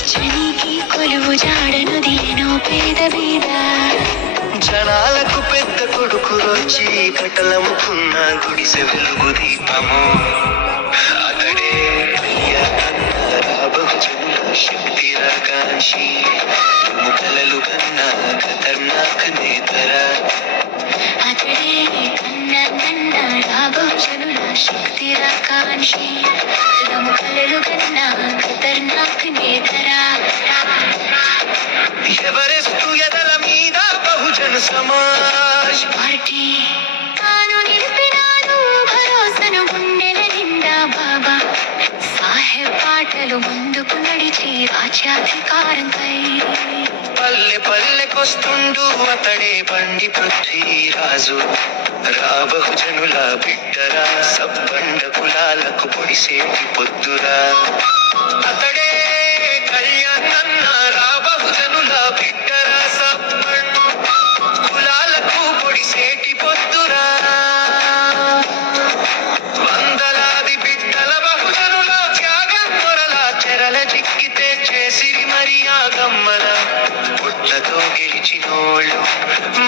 తీర్చనీకి కొలువు జాడనుదిలెనో పేద బీద. జనాలకు పెద్ద కొడుకు వచ్చి కట్టలముకున్న గుడిసె వెలుగు దీపము. అతడే బహుజనుల శక్తి రాకాంక్షి, కలలు కన్నా ఖతర్నాక్ నేతరా. అతడే కన్నా బహుజనుల శక్తి రాకాంక్షి, కలలు కన్నా ఖతర్నాక్ నేతరా. ఎవరెస్తు ఎదల మీద బహుజన సమాజ్ పార్టీ తాను నిలిపినాను భరోసను గుండెల నిండా బాబా సాహెబ్ పాటలు ముందుకు నడిచి రాజ్యాధికారంపై. పల్లె పల్లెకొస్తుండు అతడే బండి పృథ్వీరాజు, రా బహుజనుల బిడ్డరా, సబ్బండ కులాలకు పొడిసేటి పొద్దురా. అతడే కళ్యాణన్న, రా బహుజనుల బిడ్డరా, సబ్బండ కులాలకు పొడిసేటి పొద్దురా. వందలాది బిడ్డల బహుజనుల త్యాగం మొరల చెరల చిక్కితే చేసిరి మరియా గమ్మన. పుట్లతో గెలిచినోళ్ళు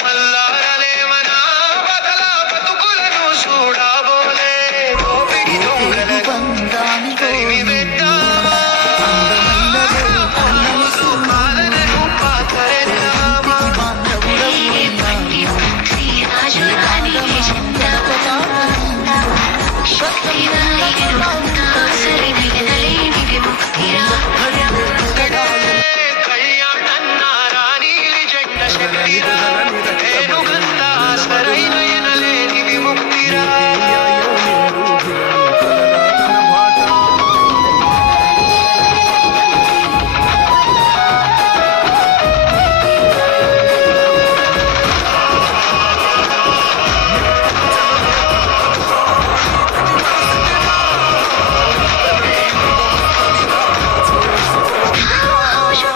మల్లారలేమనా, బదల బతుకులను చూడాబోలే. దోపిడి దొంగలను తరిమి వేద్దామా, పాలనను పాతరెద్దామా. రాజు రాణి జెండా శక్తి రాయను సరైన ఎనలేని విముక్తిరా. కళ్యాణన్న రాణీలి జెండ శక్తిరా, ఏనుగంతా సరైన ఎనలేని విముక్తిరా.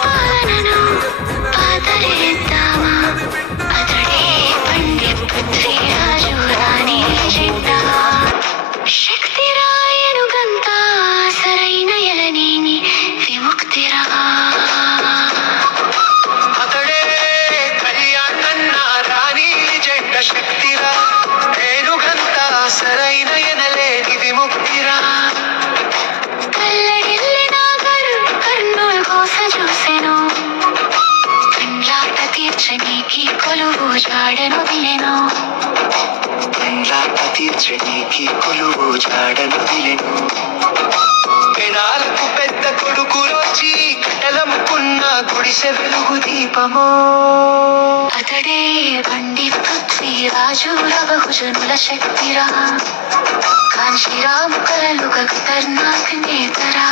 పాలనను పాతరేద్దామా, అతడే పండిత్ పృథ్వీరాజు రాణి జెండా శక్తి రాయను గంతా సరైన ఎలనేని విముక్తిరా. అతడే కళ్యాణన్న రాణీలి జెండ శక్తిరా, ఏనుగంతా సరైన ఎనలేని విముక్తిరా. కల్లడిల్లిన కర్నూలు కోస చూసెను, కండ్లాట తీర్చనీకి కొలువు జాడనుదిలెను. పెండ్లాట తీర్చనీకి కొలువు జాడనుదిలెను. పెనాలకు పెద్ద కొడుకు వచ్చి కట్టలముకున్న గుడిసె వెలుగు దీపము. అతడే పండిత్ పృథ్వీరాజు, బహుజనుల శక్తిరా, కాంశీరాము కలలుగ ఖతర్నాక్ నేతరా.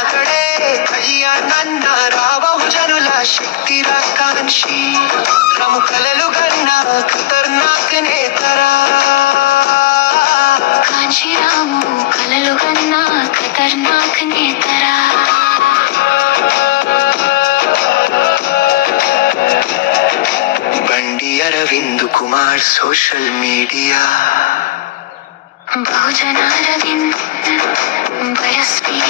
అతడే కళ్యాణన్న, రా బహుజనుల శక్తిరా కాంక్షి, రముకలలు గన్న ఖతర్నాక్ నేతరా. కాంశీరాము కలలు కన్నా ఖతర్నాక్ నేతరా. బండి అరవింద్ కుమార్, సోషల్ మీడియా. బహుజనారవింద్ వయస్వి,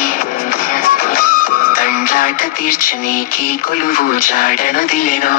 తండ్లాట తీర్చనీకి కొలువు జాడనుదిలెను.